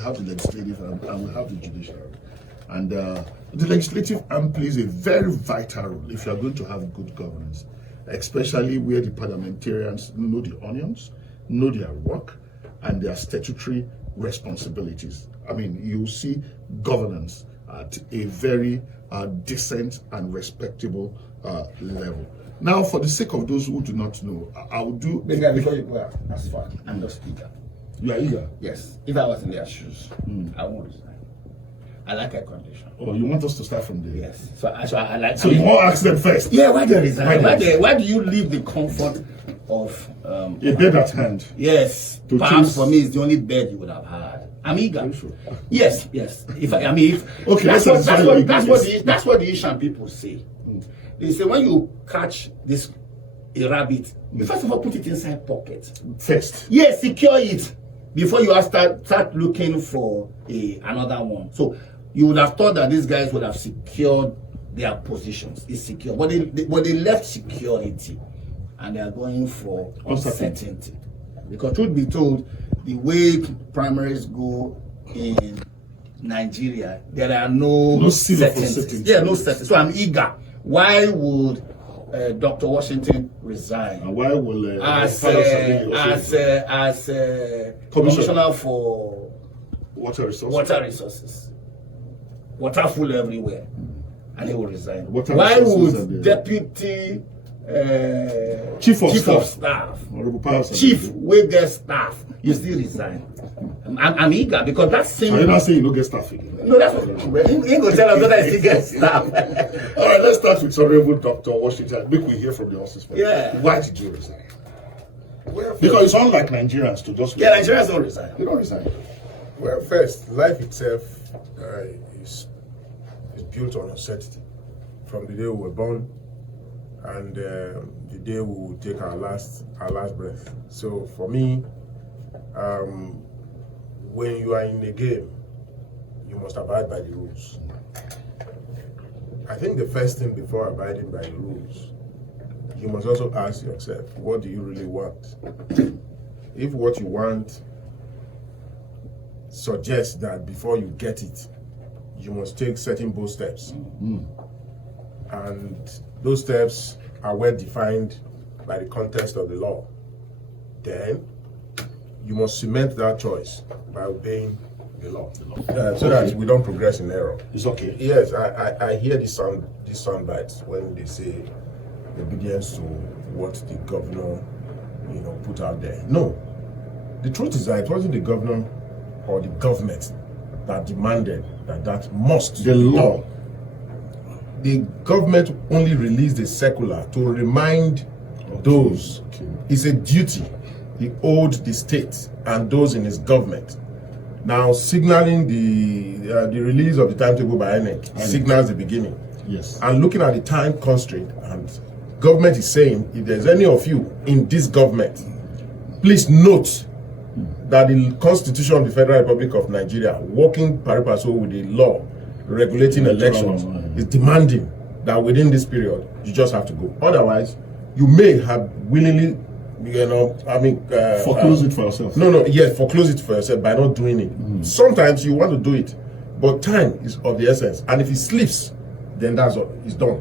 we have the legislative arm and we have the judicial arm. And the legislative arm plays a very vital role if you are going to have good governance, especially where the parliamentarians know the onions, know their work, and their statutory responsibilities. I mean, you see governance at a very decent and respectable level. Now, for the sake of those who do not know, I will do... Before you go out, that's fine. I'm just eager. You are eager? Yes. If I was in their shoes, I won't resign. I like a condition. Oh, you want us to start from there? Yes. So I like... So you want to ask them first? Yeah, why do you resign? Why do you leave the comfort of... a bed at hand? Yes. Perhaps for me, it's the only bed you would have had. I'm eager. Sure. Yes. Okay, that's what the Asian people say. They say when you catch a rabbit, you first of all put it inside pocket. First. Yes, secure it before you start looking for another one. So you would have thought that these guys would have secured their positions. It's secure, but they left security and they are going for uncertainty. Because truth be told, the way primaries go in Nigeria, there are no certainties. Yeah, no certainty. So I'm eager. Why would Dr. Washington resign? And why will as commissioner for water resources? Water full everywhere, and he will resign. Why would deputy chief of staff, chief with their staff, you still resign? I'm eager because that's same. Are you not saying you don't get staff again? No, that's what he ain't gonna tell us whether I still get staff. All right, let's start with Honorable Dr. Washington. Make we hear from the Osifo. Yeah. Why did you resign? Because it's unlike Nigerians to just... Yeah, Nigerians don't resign. They don't resign. Well, first, life itself is built on uncertainty. From the day we were born and the day we will take our last breath. So for me, when you are in a game, you must abide by the rules. I think the first thing before abiding by the rules, you must also ask yourself, what do you really want? If what you want suggests that before you get it, you must take certain bold steps. And those steps are well defined by the context of the law. Then you must cement that choice by obeying the law, so that we don't progress in error. It's okay. Yes, I hear these sound bites when they say obedience to what the governor, put out there. No, the truth is that it wasn't the governor or the government that demanded that must. The law. The government only released a circular to remind those. It's a duty he owed the state and those in his government. Now, signaling the release of the timetable by INEC signals the beginning. Yes. And looking at the time constraint, and government is saying, if there's any of you in this government, please note that the Constitution of the Federal Republic of Nigeria, working pari passu with the law regulating elections, is demanding that within this period, you just have to go. Otherwise, you may have willingly, foreclose it for yourself. Yes, foreclose it for yourself by not doing it. Sometimes you want to do it, but time is of the essence. And if he sleeps, then that's what is done.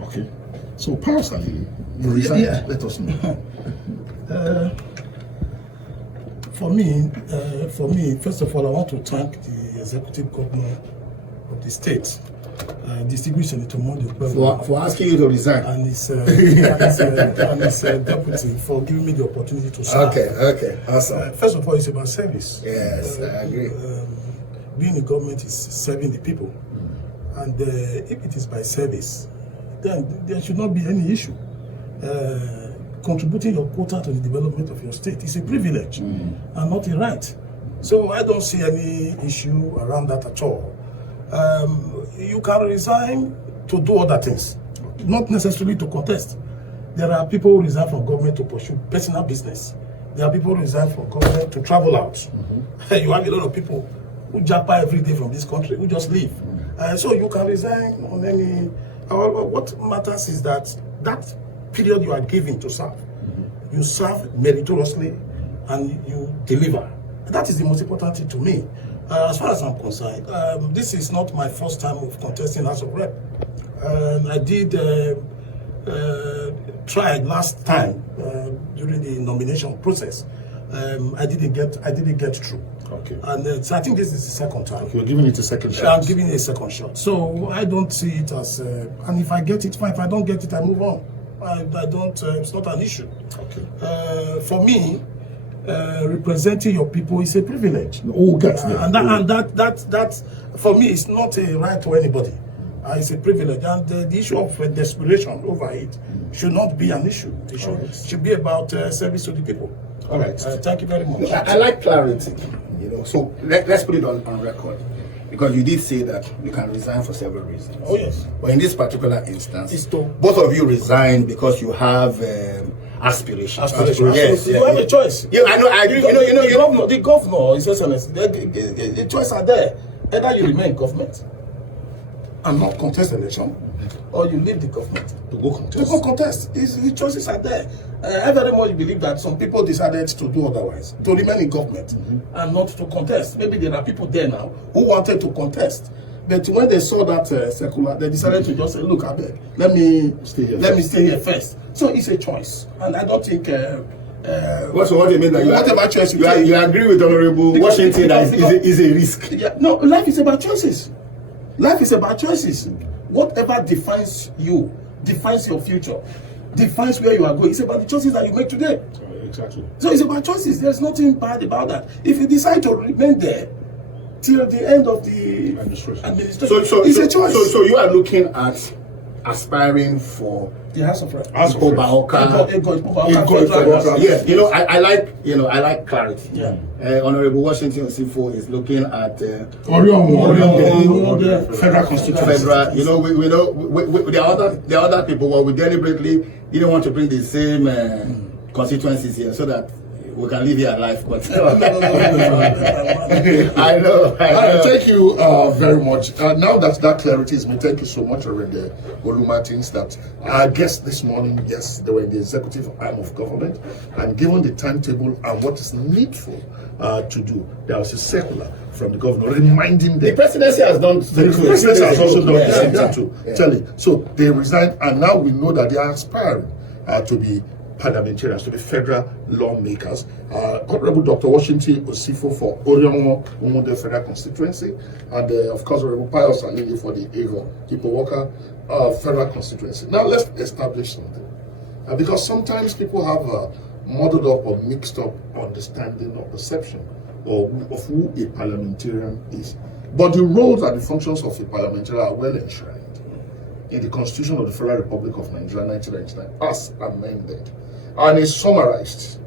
Okay. So, Pius Alile, you resign. Yeah. Let us know. For me, first of all, I want to thank the executive governor of the state, distinguished Senator Mondi for asking you to resign, and his deputy for giving me the opportunity to serve. Okay, awesome. First of all, it's about service. Yes, I agree. Being in government is serving the people, and if it is by service, then there should not be any issue. Contributing your quota to the development of your state is a privilege and not a right. So I don't see any issue around that at all. You can resign to do other things, not necessarily to contest. There are people who resign from government to pursue personal business. There are people who resign from government to travel out. You have a lot of people who japa every day from this country, who just leave. So you can resign on any... What matters is that period you are given to serve, you serve meritoriously and you deliver. That is the most important thing to me. As far as I'm concerned, this is not my first time of contesting House of Rep. I did try last time during the nomination process. I didn't get through. Okay. And so I think this is the second time. You're giving it a second shot. I'm giving it a second shot. So I don't see it as, and if I get it, fine. If I don't get it, I move on. I don't, it's not an issue. Okay. For me, representing your people is a privilege. Oh, that's And that for me, it's not a right to anybody. It's a privilege, and the issue of desperation over it should not be an issue. It should be about service to the people. All right. Thank you very much. I like clarity, you know. So let's put it on record, because you did say that you can resign for several reasons. Oh yes. But in this particular instance, It's to- both of you resigned because you have aspirations. Yes, You have a choice. Yeah, I know. The governor, His Excellency, the choice are there. Either you remain in government and not contest election, or you leave the government To go to contest. go contest. The choices are there. I very much believe that some people decided to do otherwise, to remain in government and not to contest. Maybe there are people there now who wanted to contest, but when they saw that circular, they decided to just say, "Look, I beg, let me stay here first." So it's a choice, and I don't think. What do you mean that Whatever choice you you take. agree with Honorable Because- Washington that because- is a risk? Yeah, no, life is about choices. Life is about choices. Whatever defines you, defines your future, defines where you are going. It's about the choices that you make today. Exactly. So it's about choices. There's nothing bad about that. If you decide to remain there till the end of the administration, So it's a choice. So you are looking at aspiring for the House of Reps. Obaoka. Yes, I like clarity. Yeah. Honorable Washington Osifo is looking at Orion, Federal Constitution. federal. We know there are other people. Well, we deliberately didn't want to bring the same constituencies here so that we can live here alive. But I know. Thank you very much. Now that clarity is made, thank you so much, Reverend Olumatins, that our guests this morning, yes, they were in the executive arm of government, and given the timetable and what is needful to do, there was a circular from the governor reminding them. The presidency has done. The presidency has also done the same Yeah. thing to tell it. So they resigned, and now we know that they are aspiring to be parliamentarians, to be federal lawmakers. Honorable Dr. Washington Osifo for Orion Umude Federal Constituency, and of course, Hon Pius Alile for the Avon People Walker Federal Constituency. Now let's establish something, because sometimes people have muddled up or mixed up understanding or perception of who a parliamentarian is. But the roles and the functions of a parliamentarian are well enshrined in the Constitution of the Federal Republic of Nigeria, 1999, as amended, and is summarized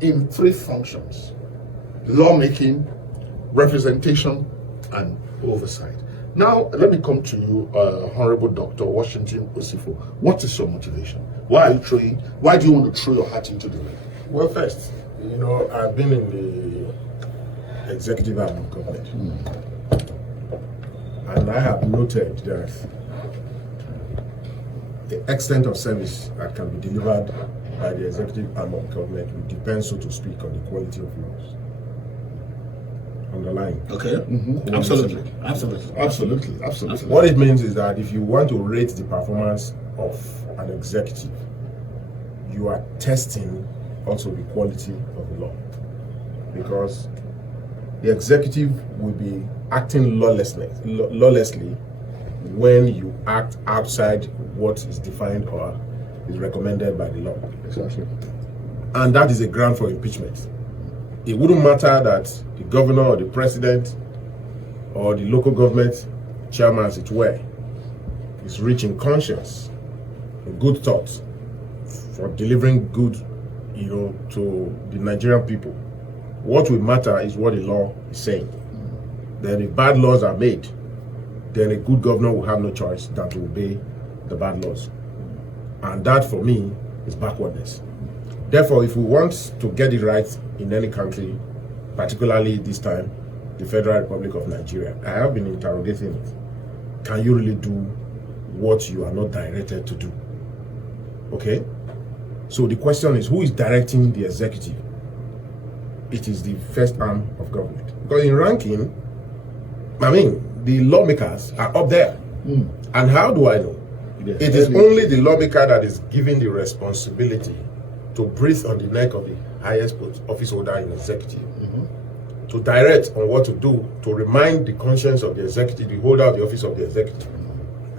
in 3 functions: lawmaking, representation, and oversight. Now, let me come to you, Honorable Dr. Washington Osifo. What is your motivation? Why do you want to throw your hat into the ring? Well, first, I've been in the executive arm of government, and I have noted that the extent of service that can be delivered by the executive arm of government will depend, so to speak, on the quality of laws. Underlying. Okay. Absolutely. What it means is that if you want to rate the performance of an executive, you are testing also the quality of the law, because the executive will be acting lawlessly when you act outside what is defined or is recommended by the law. Exactly. And that is a ground for impeachment. It wouldn't matter that the governor or the president or the local government chairman, as it were, is rich in conscience, in good thoughts, for delivering good, to the Nigerian people. What will matter is what the law is saying. Then if bad laws are made, then a good governor will have no choice than to obey the bad laws. And that, for me, is backwardness. Therefore, if we want to get it right in any country, particularly this time, the Federal Republic of Nigeria, I have been interrogating it. Can you really do what you are not directed to do? Okay? So the question is, who is directing the executive? It is the first arm of government. Because in ranking, I mean, the lawmakers are up there. And how do I know? Yes. It is only the lawmaker that is given the responsibility to breathe on the neck of the highest office holder in executive, to direct on what to do, to remind the conscience of the executive, the holder of the office of the executive,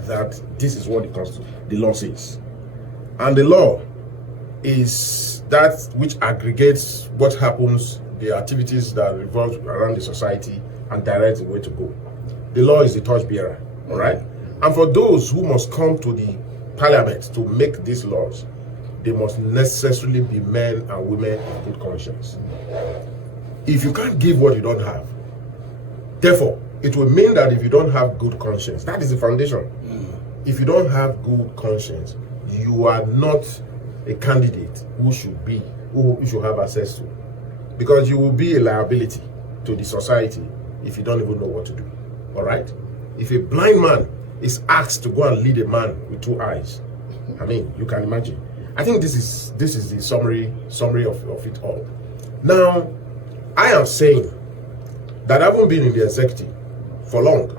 that this is what the law says. And the law is that which aggregates what happens, the activities that revolve around the society, and directs the way to go. The law is the torchbearer, all right? And for those who must come to the parliament to make these laws, they must necessarily be men and women of good conscience. If you can't give what you don't have, therefore, it will mean that if you don't have good conscience, that is the foundation. If you don't have good conscience, you are not a candidate who should have access to. Because you will be a liability to the society if you don't even know what to do. All right? If a blind man is asked to go and lead a man with 2 eyes, I mean, you can imagine. I think this is the summary of it all. Now, I am saying that I haven't been in the executive for long.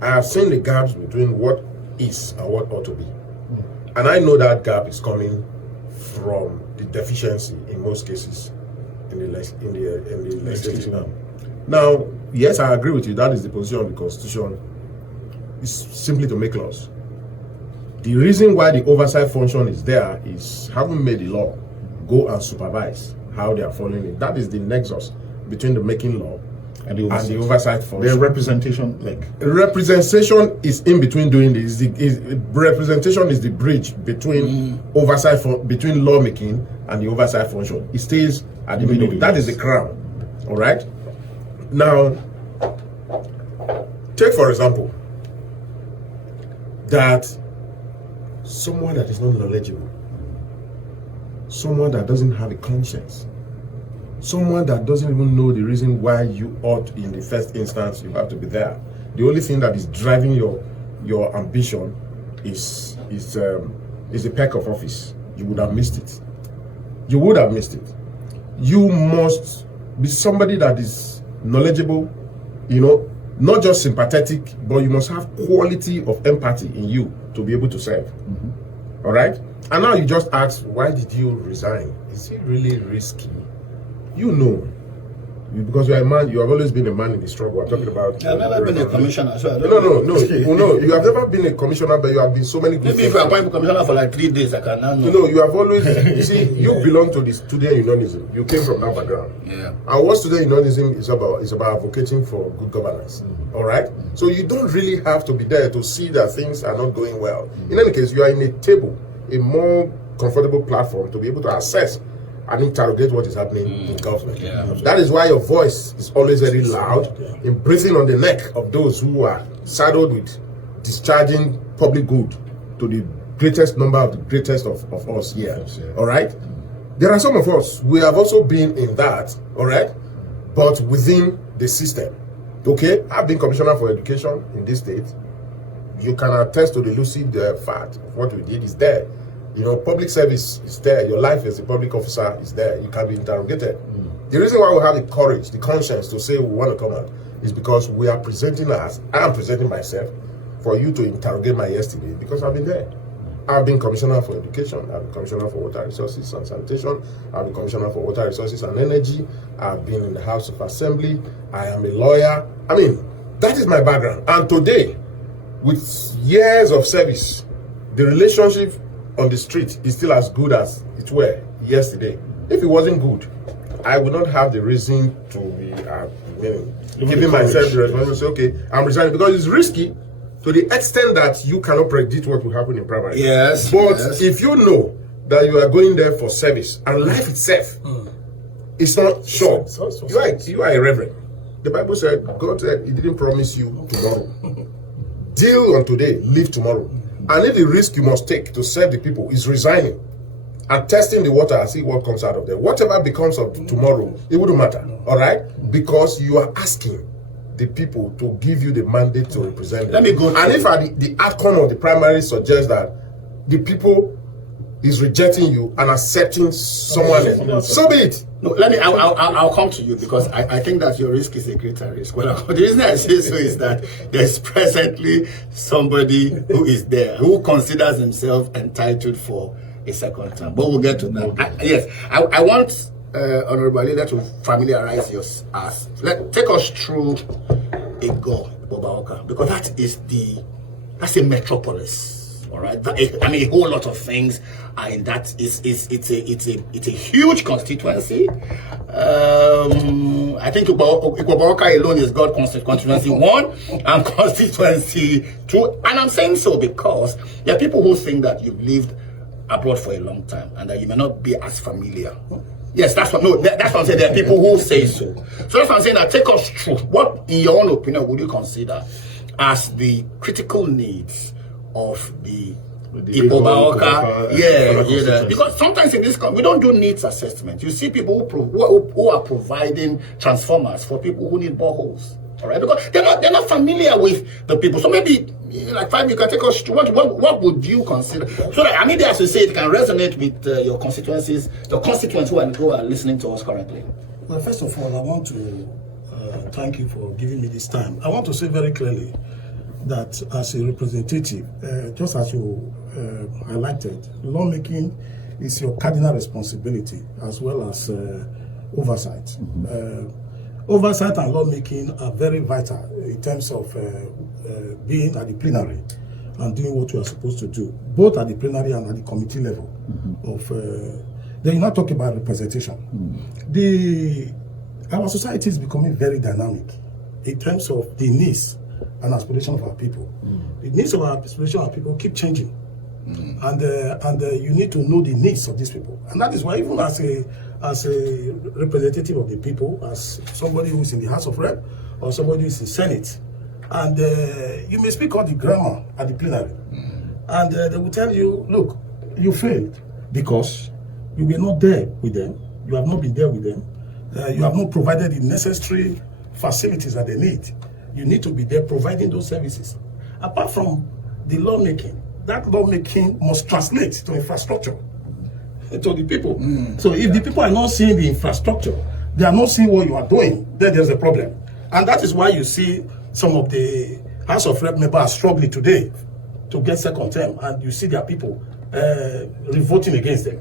I have seen the gaps between what is and what ought to be. And I know that gap is coming from the deficiency in most cases in the legislative. Now, yes, I agree with you. That is the position of the Constitution. It's simply to make laws. The reason why the oversight function is there is having made the law, go and supervise how they are following it. That is the nexus between the making law and the oversight function. Their representation, representation is in between doing this. Representation is the bridge between between lawmaking and the oversight function. It stays at the middle. That is the crown. All right. Now, take for example that someone that is not knowledgeable, someone that doesn't have a conscience, someone that doesn't even know the reason why you ought, in the first instance, you have to be there. The only thing that is driving your ambition is a peck of office. You would have missed it. You would have missed it. You must be somebody that is knowledgeable, not just sympathetic, but you must have quality of empathy in you to be able to serve. All right? And now you just ask, why did you resign? Is it really risky? Because you're a man, you have always been a man in the struggle. I'm talking about... I've never been a commissioner, so I don't No. No, you have never been a commissioner, but you have been so many good Maybe if you are appointed commissioner for like 3 days, I can now know. No, you have always... You see, you belong to the student unionism. You came from that background. Yeah. And what student unionism is about advocating for good governance. All right? So you don't really have to be there to see that things are not going well. In any case, you are in a table, a more comfortable platform to be able to assess and interrogate what is happening in government. Yeah. That is why your voice is always very loud in breathing on the neck of those who are saddled with discharging public good to the greatest number of the greatest of us here. All right? There are some of us, we have also been in that, all right? But within the system. Okay? I've been commissioner for education in this state. You can attest to the lucid fact of what we did is there. Public service is there. Your life as a public officer is there. You can be interrogated. The reason why we have the courage, the conscience to say we want to come out is because we are presenting I am presenting myself for you to interrogate my yesterday because I've been there. I've been commissioner for education. I've been commissioner for water resources and sanitation. I've been commissioner for water resources and energy. I've been in the House of Assembly. I am a lawyer. I mean, that is my background. And today, with years of service, the relationship on the street is still as good as it were yesterday. If it wasn't good, I would not have the reason to be giving myself the responsibility to say, okay, I'm resigning, because it's risky to the extent that you cannot predict what will happen in primary. Yes. But if you know that you are going there for service and life itself is not sure, you are a reverend. The Bible said, God said He didn't promise you tomorrow. Deal on today, live tomorrow. And if the risk you must take to serve the people is resigning and testing the water and see what comes out of there, whatever becomes of tomorrow, it wouldn't matter, all right? Because you are asking the people to give you the mandate to represent them. Let me go. And if the outcome of the primary suggests that the people, is rejecting you and accepting someone else. So be it. No, let me. I'll come to you because I think that your risk is a greater risk. Well, the reason I say so is that there's presently somebody who is there who considers himself entitled for a second term. But we'll get to that. I want Honorable Alile to familiarize us. Take us through Ego Bobaoka, because that's a metropolis. All right, I mean, a whole lot of things are in that. It's a huge constituency. I think Igbobaoka alone is got constituency 1 and constituency 2, and I'm saying so because there are people who think that you've lived abroad for a long time and that you may not be as familiar. Yes, that's what I'm saying. There are people who say so. So that's what I'm saying. That take us through what, in your own opinion, would you consider as the critical needs of the Igbobaoka, because sometimes in this country we don't do needs assessment. You see people who are providing transformers for people who need boreholes. All right, because they're not familiar with the people. So maybe like 5 you can take us to what would you consider, so that I mean, as you say, it can resonate with your constituencies, the constituents who are listening to us currently. Well, first of all, I want to thank you for giving me this time. I want to say very clearly that as a representative, just as you highlighted, lawmaking is your cardinal responsibility as well as oversight. Oversight and lawmaking are very vital in terms of being at the plenary and doing what you are supposed to do, both at the plenary and at the committee level. Then you now talk about representation. Our society is becoming very dynamic in terms of the needs and aspiration of our people. The needs of our aspiration of our people keep changing, and you need to know the needs of these people, and that is why even as a representative of the people, as somebody who is in the House of Rep or somebody who is in Senate, and you may speak on the grammar at the plenary, and they will tell you, look, you failed because you were not there with them, you have not been there with them, you have not provided the necessary facilities that they need. You need to be there providing those services. Apart from the lawmaking, that lawmaking must translate to infrastructure, to the people. So if the people are not seeing the infrastructure, they are not seeing what you are doing, then there's a problem. And that is why you see some of the House of Rep members are struggling today to get second term, and you see their people revolting against them.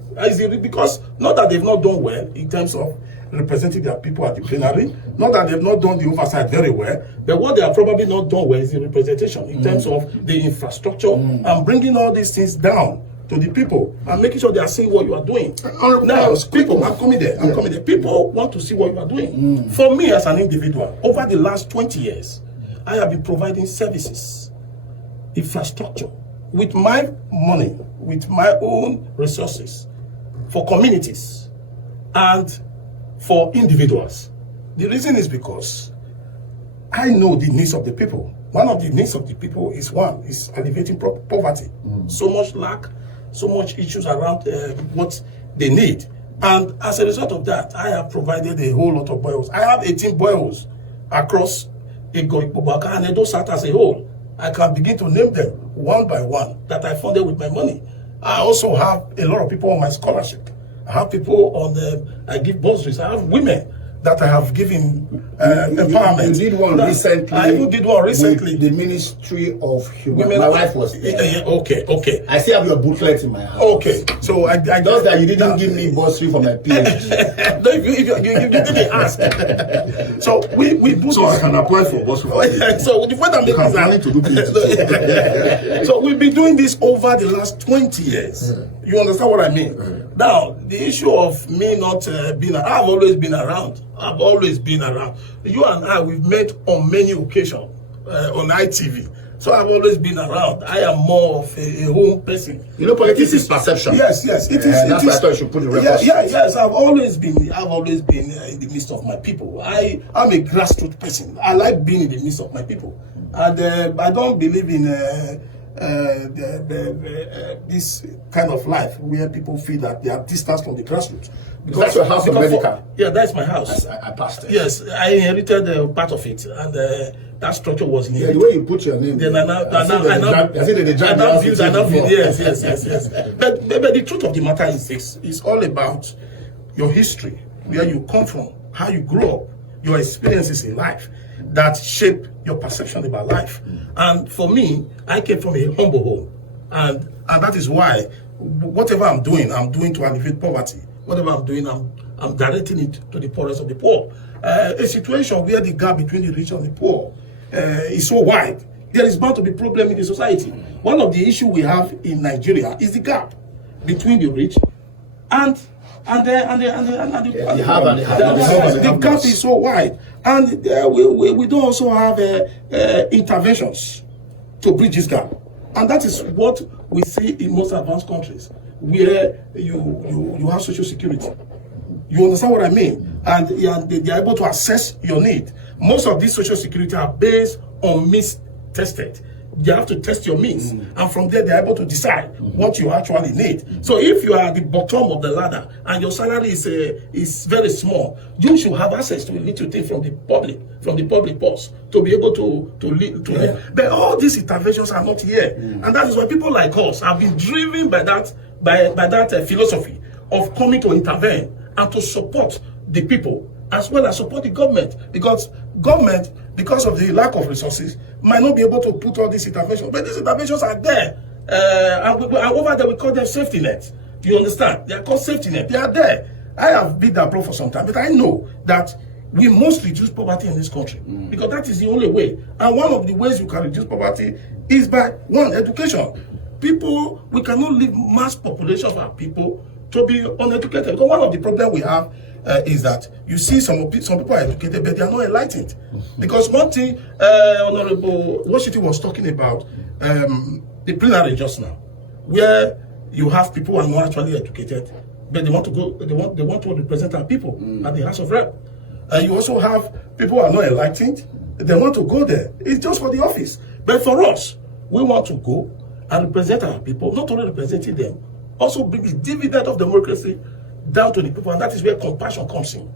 Because not that they've not done well in terms of representing their people at the plenary, not that they've not done the oversight very well, but what they have probably not done well is the representation in terms of the infrastructure and bringing all these things down to the people and making sure they are seeing what you are doing. Now, people, I'm coming there. People want to see what you are doing. For me as an individual, over the last 20 years, I have been providing services, infrastructure, with my money, with my own resources, for communities and for individuals. The reason is because I know the needs of the people. One of the needs of the people is alleviating poverty. So much lack, so much issues around what they need. And as a result of that, I have provided a whole lot of boreholes. I have 18 boreholes across Igbobaoka and Edo South as a whole. I can begin to name them one by one that I funded with my money. I also have a lot of people on my scholarship. I have people on I give bursaries. I have women that I have given empowerment. You did one recently. I even did one recently. With the Ministry of Human. My wife was there. Okay. I still have your booklet in my house. Okay. So I just that you didn't give me bursary for my PhD. No, you didn't ask. So we do. So I can apply for bursary. So the point I'm making is planning to do PhD. So we've been doing this over the last 20 years. You understand what I mean? Now, the issue of me not being, I've always been around. I've always been around. You and I, we've met on many occasions on ITV. So I've always been around. I am more of a home person. You know, politics is perception. Yes. It is. That's why I thought you should put the record. Yes. I've always been in the midst of my people. I'm a grassroots person. I like being in the midst of my people, and I don't believe in this kind of life where people feel that they are distant from the grassroots. Is that your house of because medical? Yeah, that's my house. I passed it. Yes, I inherited part of it, and that structure was Yeah, inherited. the way you put your name. Then I now build. Yes. But the truth of the matter is this: it's all about your history, where you come from, how you grew up, your experiences in life that shape your perception about life. And for me, I came from a humble home, and that is why whatever I'm doing to alleviate poverty. Whatever I'm doing, I'm directing it to the poorest of the poor. A situation where the gap between the rich and the poor is so wide, there is bound to be problem in the society. One of the issues we have in Nigeria is the gap between the rich and the gap is so wide, and we don't also have interventions to bridge this gap, and that is what we see in most advanced countries, where you have social security. You understand what I mean? And they are able to assess your need. Most of these social security are based on tested. They have to test your means, and from there they're able to decide what you actually need. So if you are at the bottom of the ladder and your salary is very small, you should have access to a little thing from the public purse to be able to live. But all these interventions are not here, and that is why people like us have been driven by that philosophy of coming to intervene and to support the people as well as support the government, because government, because of the lack of resources, might not be able to put all these interventions. But these interventions are there. And over there we call them safety nets. Do you understand? They are called safety nets. They are there. I have been that for some time, but I know that we must reduce poverty in this country, because that is the only way. And one of the ways you can reduce poverty is by, one, education. People, we cannot leave mass population of our people to be uneducated. Because one of the problems we have is that you see some people are educated, but they are not enlightened. Because one thing Honorable Washington was talking about, the plenary just now, where you have people who are not actually educated, but they want to go, they want to represent our people at the House of Rep. You also have people who are not enlightened, they want to go there. It's just for the office. But for us, we want to go and represent our people, not only representing them, also bring the dividend of democracy down to the people, and that is where compassion comes in,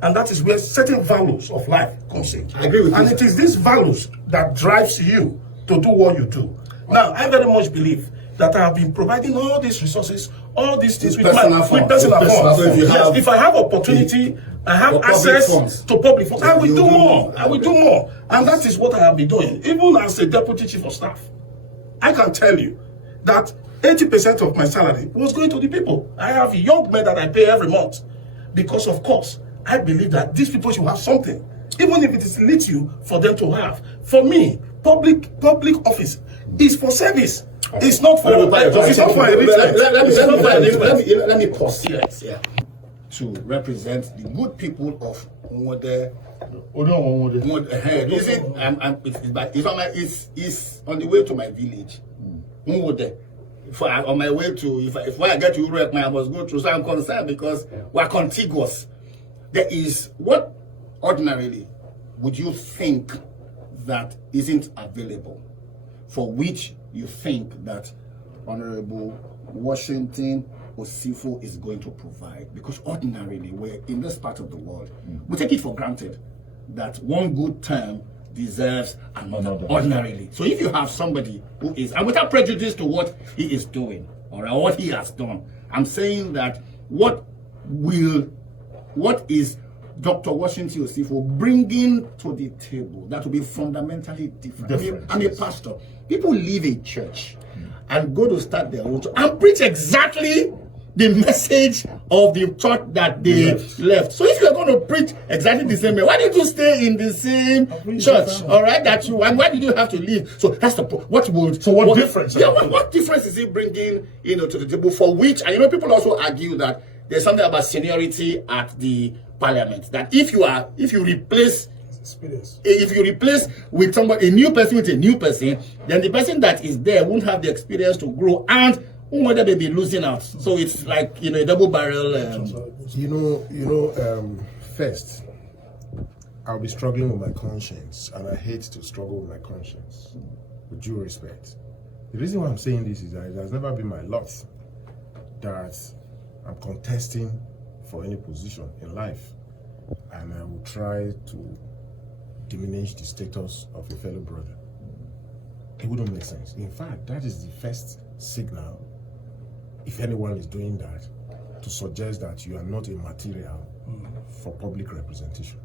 and that is where certain values of life comes in. I agree with you. And it is these values that drives you to do what you do. Now, I very much believe that I have been providing all these resources, all these things with personal funds. Yes, if I have opportunity, I have access to public funds, I will do more. I will do more, and that is what I have been doing. Even as a deputy chief of staff, I can tell you that 80% of my salary was going to the people. I have young men that I pay every month, because of course I believe that these people should have something, even if it is little for them to have. For me, public office is for service. It's not for enrichment. Let me pause. Yes. Yeah. To represent the good people of Nwode. It's on the way to my village. Nwode. On my way to, if I get to Europe, I must go through. So I'm concerned because we're contiguous. There is, what ordinarily would you think that isn't available, for which you think that Honorable Washington Osifo is going to provide? Because ordinarily, we're in this part of the world, we take it for granted that one good term deserves another ordinarily. So if you have somebody who is, and without prejudice to what he is doing or what he has done, I'm saying that what is Dr. Washington Osifo bringing to the table that will be fundamentally different? I'm a pastor. People leave a church and go to start their own church and preach exactly the message of the church that they left. So if you're going to preach exactly the same way, why did you stay in the same church? All right, and why did you have to leave? So that's the what difference? Yeah, what difference is he bringing, to the table? For which, and people also argue that there's something about seniority at the parliament. That if you replace with somebody, a new person with a new person, then the person that is there won't have the experience to grow, and whether they be losing out. So it's like a double barrel. First, I'll be struggling with my conscience, and I hate to struggle with my conscience. With due respect, the reason why I'm saying this is that it has never been my lot that I'm contesting for any position in life, and I will try to diminish the status of a fellow brother. It wouldn't make sense. In fact, that is the first signal, if anyone is doing that, to suggest that you are not a material for public representation.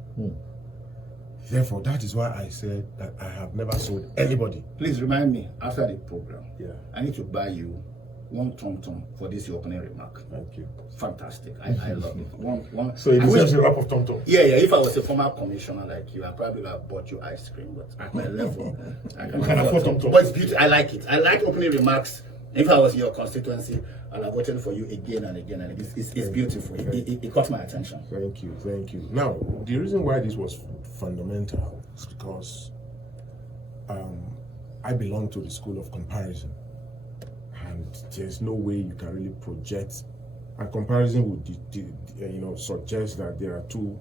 Therefore, that is why I said that I have never sold anybody. Please remind me after the program. Yeah. I need to buy you one tom for this your opening remark. Thank you. Fantastic. I love it. One. So it I wish- deserves a wrap of tom. Yeah. If I was a former commissioner like you, I probably would have bought you ice cream. But at my level, I can afford Tom. But it's beautiful. I like it. I like opening remarks. If I was in your constituency, I'll have voted for you again and again. And it's beautiful. It caught my attention. Thank you. Thank you. Now, the reason why this was fundamental is because I belong to the school of comparison. And there's no way you can really project. And comparison would, suggest that there are two,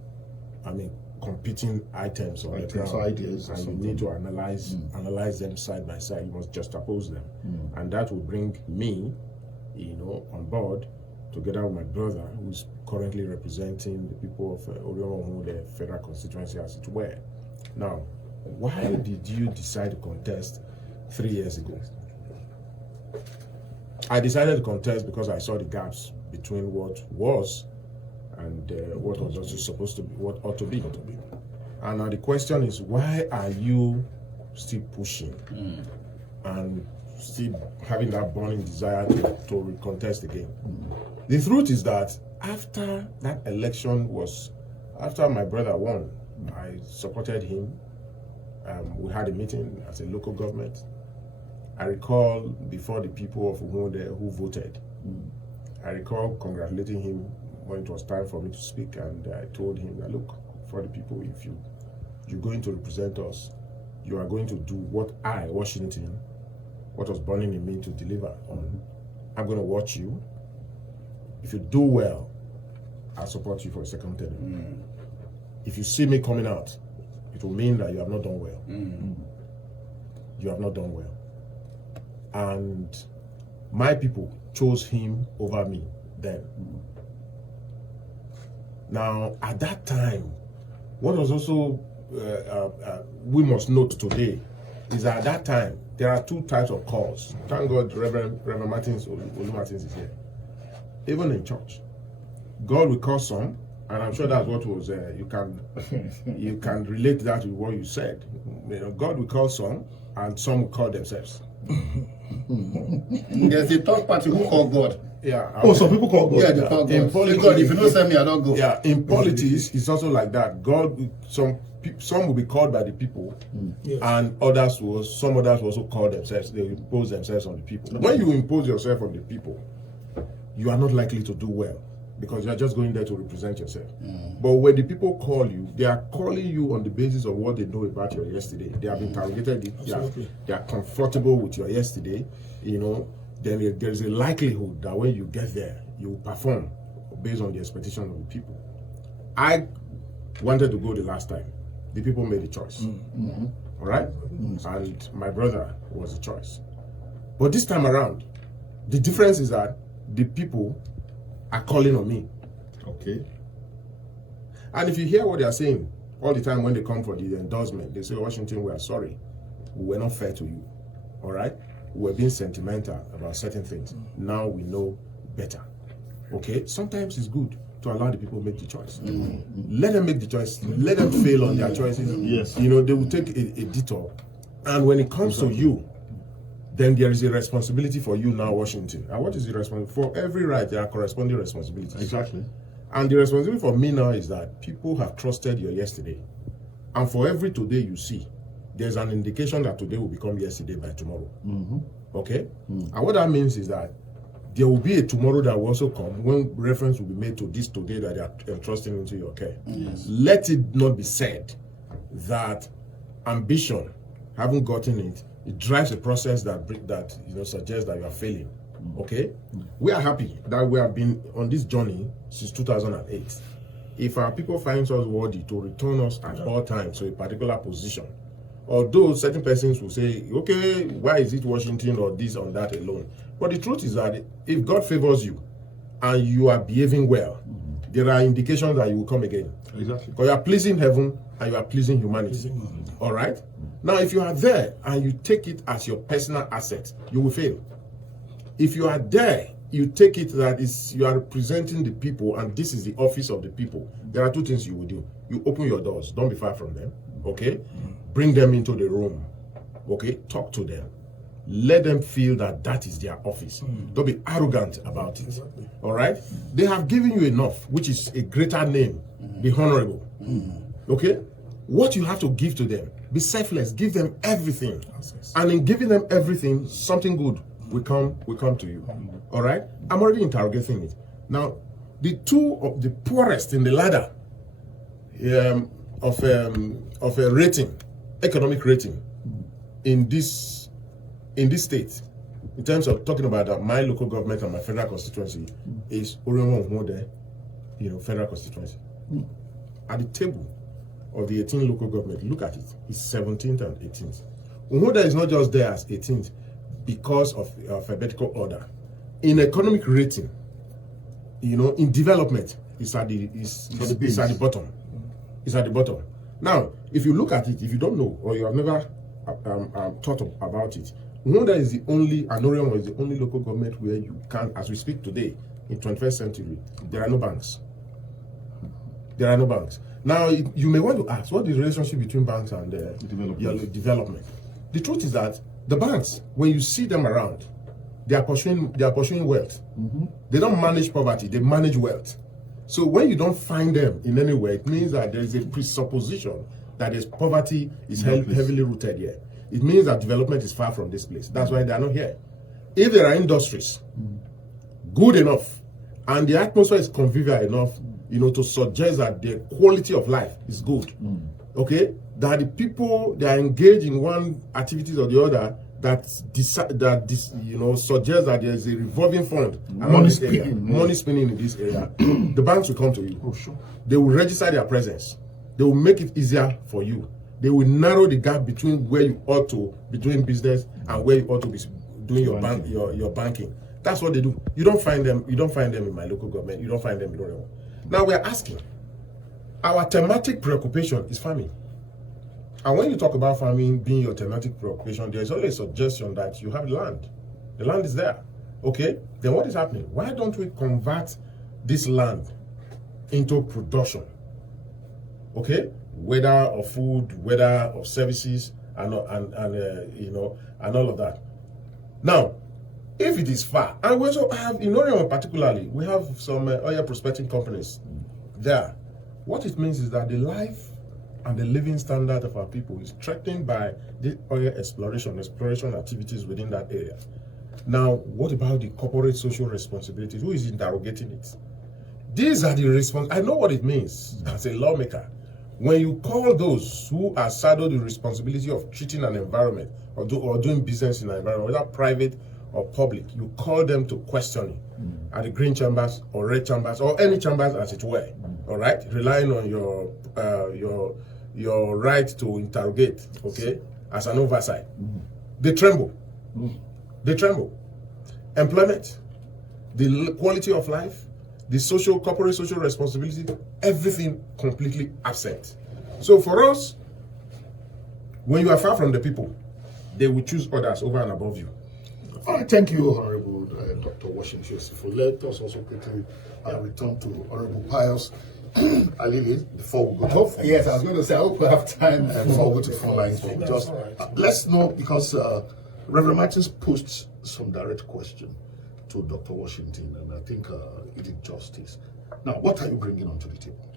competing items on the Items, ground, ideas or and you something. need to analyze them side by side. You must juxtapose them, and that will bring me, on board, together with my brother, who's currently representing the people of Alile, the federal constituency, as it were. Now, why did you decide to contest 3 years ago? I decided to contest because I saw the gaps between what was and what was also supposed to be, what ought to be. And now the question is, why are you still pushing and still having that burning desire to contest again? The truth is that after that election after my brother won, I supported him. We had a meeting as a local government. I recall before the people of Umunde who voted, I recall congratulating him when it was time for me to speak, and I told him that, look, for the people, if you're going to represent us, you are going to do what I, Washington, what was burning in me to deliver on. I'm going to watch you. If you do well, I'll support you for a second term. If you see me coming out, it will mean that you have not done well. You have not done well. And my people chose him over me then. Now, at that time, what was also we must note today is that at that time there are two types of calls. Thank God, Reverend Martins Olu Martins is here. Even in church, God will call some, and I'm sure that's what was you can relate that with what you said. God will call some, and some will call themselves. There's a third party who call God. Yeah. Oh, some people call God. Yeah, they call In God. politics- God, if you don't send me, I don't go. Yeah, in politics, it's also like that. Some will be called by the people, and some others will also call themselves. They impose themselves on the people. When you impose yourself on the people, you are not likely to do well because you are just going there to represent yourself. But when the people call you, they are calling you on the basis of what they know about your yesterday. They have interrogated it. They are comfortable with your yesterday. Then there is a likelihood that when you get there, you will perform based on the expectation of the people. I wanted to go the last time. The people made a choice. All right? And my brother was the choice. But this time around, the difference is that the people are calling on me. Okay. And if you hear what they are saying all the time when they come for the endorsement, they say, Washington, we are sorry. We were not fair to you. All right? We were being sentimental about certain things. Now we know better. Okay? Sometimes it's good to allow the people to make the choice. Let them make the choice. Let them fail on their choices. Yes. They will take a detour. And when it comes to you, then there is a responsibility for you now, Washington. And what is the responsibility? For every right, there are corresponding responsibilities. Exactly. And the responsibility for me now is that people have trusted your yesterday. And for every today you see, there's an indication that today will become yesterday by tomorrow. Okay? And what that means is that there will be a tomorrow that will also come when reference will be made to this today that they are entrusting into your care. Let it not be said that ambition, having gotten it, it drives a process that suggests that you are failing. Okay? We are happy that we have been on this journey since 2008. If our people find us worthy to return us at all times to a particular position, although certain persons will say, okay, why is it Washington or this or that alone? But the truth is that if God favors you and you are behaving well, there are indications that you will come again. Exactly. Because you are pleasing heaven and you are pleasing humanity. All right? Now, if you are there and you take it as your personal asset, you will fail. If you are there, you take it that is you are representing the people and this is the office of the people. There are two things you will do. You open your doors. Don't be far from them. Okay? Bring them into the room. Okay? Talk to them. Let them feel that that is their office. Don't be arrogant about it. Exactly. All right? They have given you enough, which is a greater name, the honorable. Okay? What you have to give to them, be selfless, give them everything. And in giving them everything, something good will come to you. All right? I'm already interrogating it. Now, the two of the poorest in the ladder of a rating, economic rating, in this state, in terms of talking about my local government and my federal constituency, is Alile and Hon, federal constituency. At the table of the 18 local government, look at it. It's 17th and 18th. Hon is not just there as 18th because of alphabetical order. In economic rating, in development, it's at the bottom. It's at the bottom. Now, if you look at it, if you don't know or you have never thought about it, Hon is the only, and Alile is the only local government where you can, as we speak today, in 21st century, there are no banks. There are no banks. Now, you may want to ask, what is the relationship between banks and development? The truth is that the banks, when you see them around, they are pursuing wealth. They don't manage poverty, they manage wealth. So when you don't find them in any way, it means that there is a presupposition that poverty is heavily rooted here. It means that development is far from this place. That's why they are not here. If there are industries good enough and the atmosphere is convivial enough, to suggest that the quality of life is good, okay, that the people they are engaged in one activities or the other that suggest that there is a revolving fund around this area, money spinning in this area, the banks will come to you. Oh, sure. They will register their presence. They will make it easier for you. They will narrow the gap between where you ought to be doing business and where you ought to be doing your banking. That's what they do. You don't find them. You don't find them in my local government. You don't find them in Alile. Now we are asking. Our thematic preoccupation is farming. And when you talk about farming being your thematic preoccupation, there is always a suggestion that you have land. The land is there. Okay? Then what is happening? Why don't we convert this land into production? Okay? Whether of food, whether of services, and all of that. Now, if it is far, and we also have, in Alile particularly, we have some oil prospecting companies there. What it means is that the life and the living standard of our people is threatened by the oil exploration activities within that area. Now, what about the corporate social responsibilities? Who is interrogating it? These are the I know what it means as a lawmaker. When you call those who are saddled with the responsibility of treating an environment or doing business in an environment, whether private or public, you call them to questioning at the green chambers or red chambers or any chambers as it were. All right, relying on your right to interrogate, okay, as an oversight. They tremble. They tremble. Employment, the quality of life, the corporate social responsibility, everything completely absent. So for us, when you are far from the people, they will choose others over and above you. All right, thank you, Honorable Dr. Washington Osifo. Let us also quickly return to Honorable Pius Alile before we go to Yes, I was going to say, I hope we have time. before we go to phone lines. But just let's know, because Reverend Martins posed some direct question to Dr. Washington, and I think he did justice. Now, what are you bringing onto the table?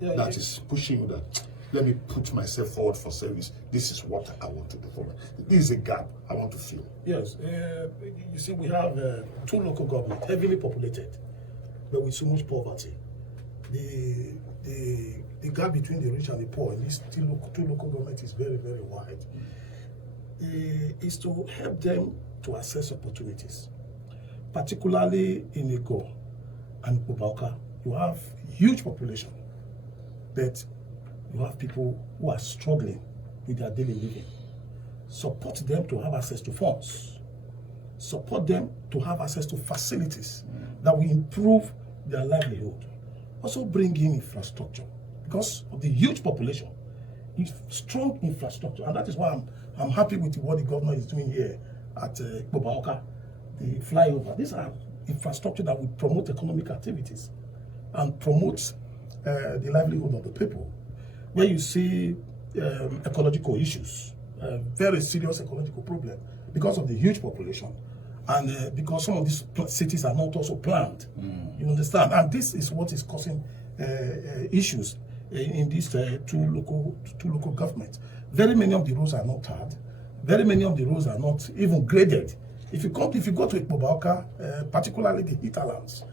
That is pushing you that, let me put myself forward for service. This is what I want to do for me. This is a gap I want to fill. Yes, you see, we have two local governments, heavily populated, but with so much poverty. The gap between the rich and the poor in these two local governments is very, very wide. Is to help them to access opportunities, particularly in Ego and Bubauka. You have huge population, but you have people who are struggling with their daily living. Support them to have access to funds. Support them to have access to facilities that will improve their livelihood. also bring in infrastructure because of the huge population. Strong infrastructure, and that is why I'm happy with what the governor is doing here at Bobaoka, the flyover. These are infrastructure that will promote economic activities and promote the livelihood of the people. Where you see ecological issues, very serious ecological problem because of the huge population, and because some of these cities are not also planned. You understand? And this is what is causing issues in these two local governments. Very many of the roads are not tarred. Very many of the roads are not even graded. If you go to Ikpobaoka, particularly the hinterlands,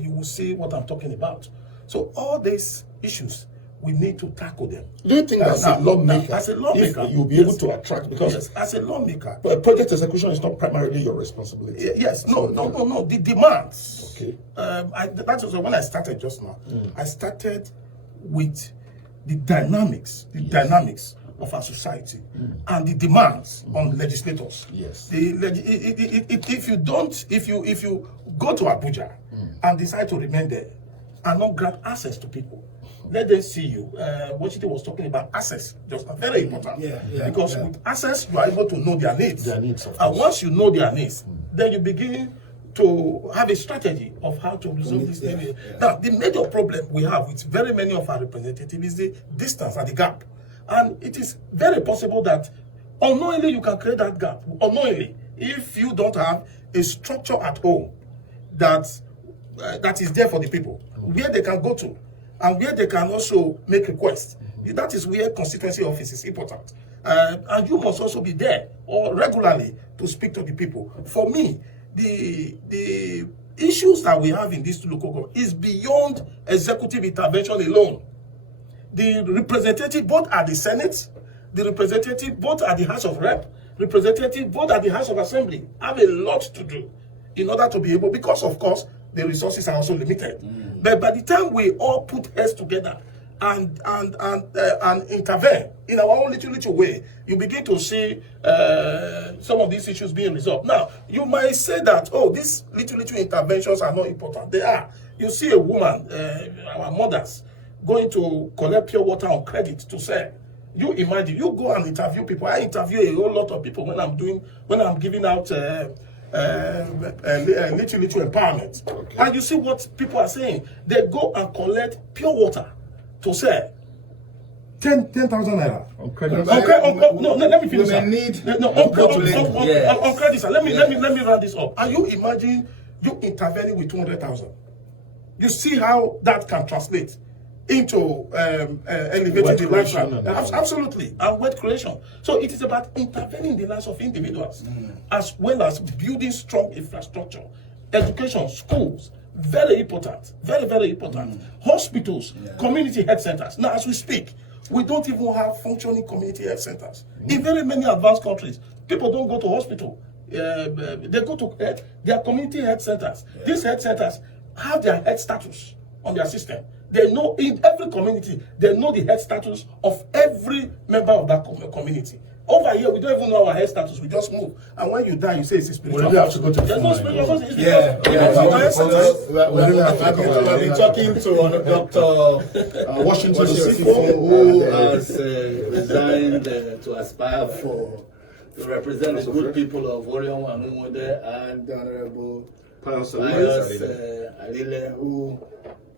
you will see what I'm talking about. So all these issues, we need to tackle them. Do you think as a lawmaker, if you'll be able to attract, because yes, as a lawmaker, project execution is not primarily your responsibility. Yes, no. The demands. Okay. That was when I started just now. I started with the dynamics, of our society and the demands on legislators. Yes. If you go to Abuja and decide to remain there and not grant access to people, let them see you. What she was talking about, access, just very important. Because with access, you are able to know their needs. And once you know their needs, then you begin to have a strategy of how to resolve this thing. Now, the major problem we have with very many of our representatives is the distance and the gap. And it is very possible that unknowingly you can create that gap. Unknowingly, if you don't have a structure at home that is there for the people, where they can go to, and where they can also make requests. That is where constituency office is important. And you must also be there or regularly to speak to the people. For me, the issues that we have in this local government is beyond executive intervention alone. The representative both at the Senate, the representative both at the House of Rep, representative both at the House of Assembly have a lot to do in order to be able, because of course the resources are also limited. But by the time we all put heads together and intervene in our own little way, you begin to see some of these issues being resolved. Now, you might say that, oh, these little interventions are not important. They are. You see a woman, our mothers, going to collect pure water on credit to sell. You imagine, you go and interview people. I interview a whole lot of people when I'm giving out little empowerment. Okay. And you see what people are saying. They go and collect pure water to sell. 10,000 naira. On credit. No, let me finish. On credit, sir. Let me round this up. And you imagine you intervening with 200,000. You see how that can translate into elevating the lifestyle. Absolutely. And wealth creation. So it is about intervening in the lives of individuals as well as building strong infrastructure. Education, schools, very important. Very, very important. Hospitals, community health centers. Now, as we speak, we don't even have functioning community health centers. In very many advanced countries, people don't go to hospital. They go to their community health centers. These health centers have their health status on their system. They know in every community, they know the health status of every member of that community. Over here, we don't even know our health status. We just move. And when you die, you say it's a spiritual. We have to go to There's no spiritual. We've been talking to Dr. Washington Osifo, who has resigned to aspire to represent the good people of Orion and Umode, and the Honorable Pius Alile, who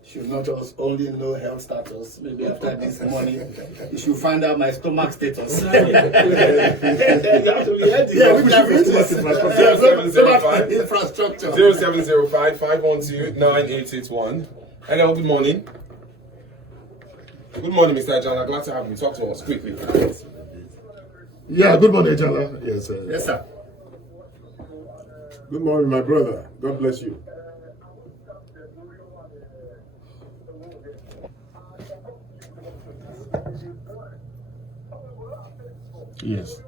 should not only know health status. Maybe after this morning, you should find out my stomach status. You have to be healthy. Yeah, we have infrastructure. 0705-512-9881. Hello, good morning. Good morning, Mr. Ajala. Glad to have you. Talk to us quickly. Yeah, good morning, Jala. Yes, sir. Yes, sir. Good morning, my brother. God bless you. Yes.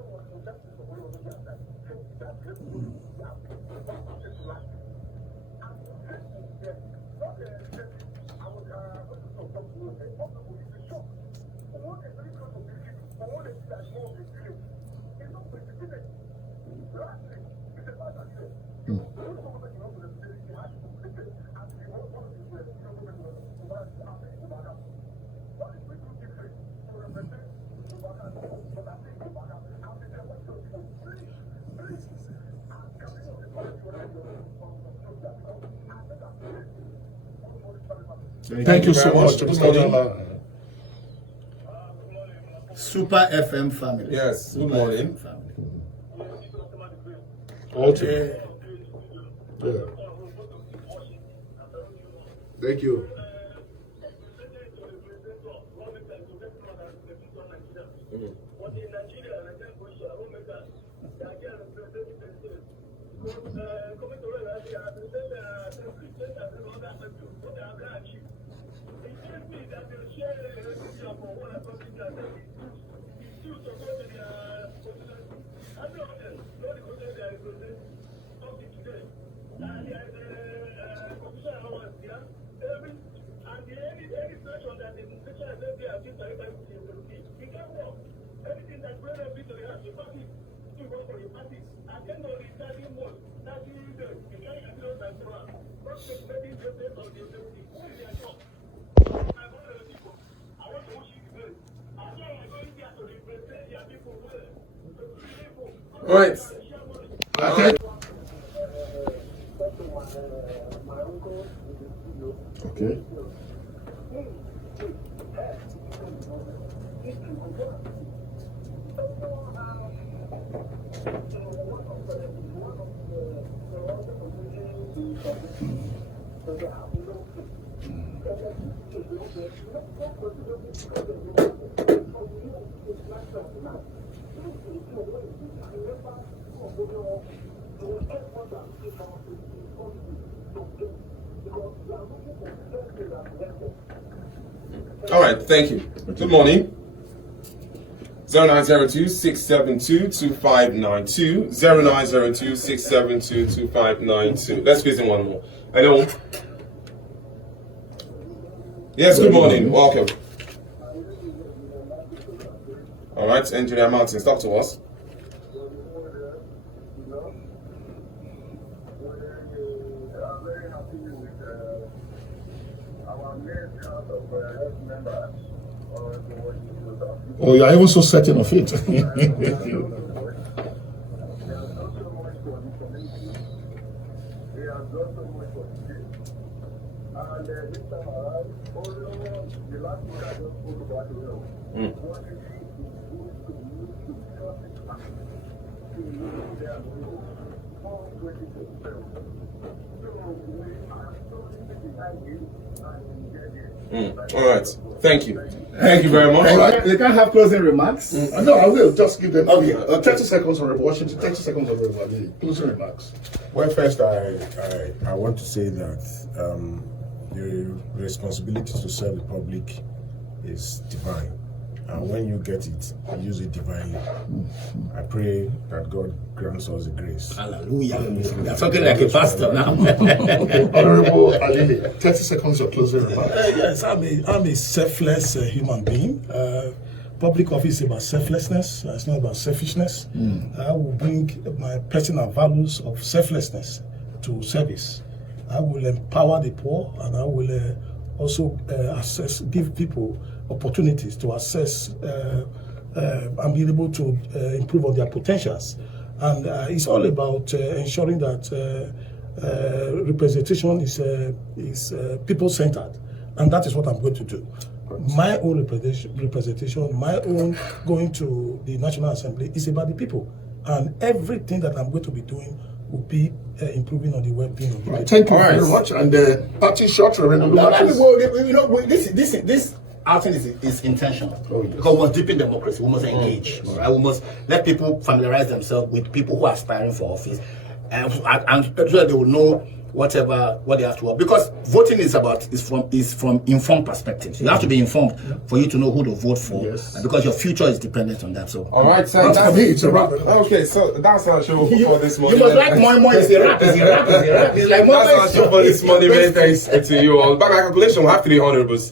Thank you so very much, much. Mr. Good morning. Jala. Super FM family. Yes, good Super morning. FM family. Okay. Yeah. Thank you. All right. Okay. Okay. All right, thank you. Good morning. 0902-672-2592. 0902-672-2592. Let's squeeze in one more. Hello. Yes, good morning. Welcome. All right, Engineer Martins, talk to us. Oh, you are even so certain of it. All right, thank you. Thank you very much. All right. They can't have closing remarks. No, I will just give them Okay. 30 seconds on Washington, 30 seconds on closing remarks. Well, first, I want to say that the responsibility to serve the public is divine. And when you get it, use it divinely. I pray that God grants us the grace. Hallelujah. You're talking like a pastor now. Honorable Alile, 30 seconds of closing remarks. Yes, I'm a selfless human being. Public office is about selflessness. It's not about selfishness. I will bring my personal values of selflessness to service. I will empower the poor, and I will also give people opportunities to assess and be able to improve on their potentials. And it's all about ensuring that representation is people-centered, and that is what I'm going to do. My own representation, my own going to the National Assembly is about the people, and everything that I'm going to be doing will be improving on the well-being of the people. Thank you very much. And party short, Reverend This outing is intentional. Because we must deepen democracy. We must engage. Right? We must let people familiarize themselves with people who are aspiring for office, and so that they will know what they have to work. Because voting is from informed perspectives. You have to be informed for you to know who to vote for, and because your future is dependent on that. So All right, so for me, it's a wrap. Okay, so that's our show for this morning. you must like more. It's a rap. It's a rap. It's like more. That's our show for this morning. Many thanks to you all. By my calculation, we have 3 honorables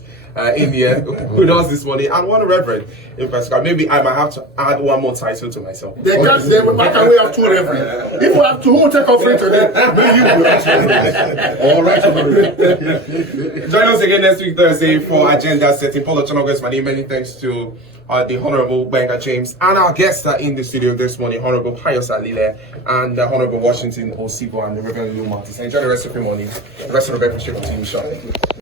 in here with us this morning, and one reverend in particular. Maybe I might have to add one more title to myself. Why can we have two reverends? If we have two, who will take offering today? Maybe you will answer. All right. Join us again next week Thursday for agenda setting. Paul Ochonogo is my name. Many thanks to the Honorable Benga James and our guests are in the studio this morning, Honorable Pius Alile and Honorable Washington Osifo and the Reverend Lou Martis. Enjoy the rest of your morning. The rest of the breakfast show continues shortly.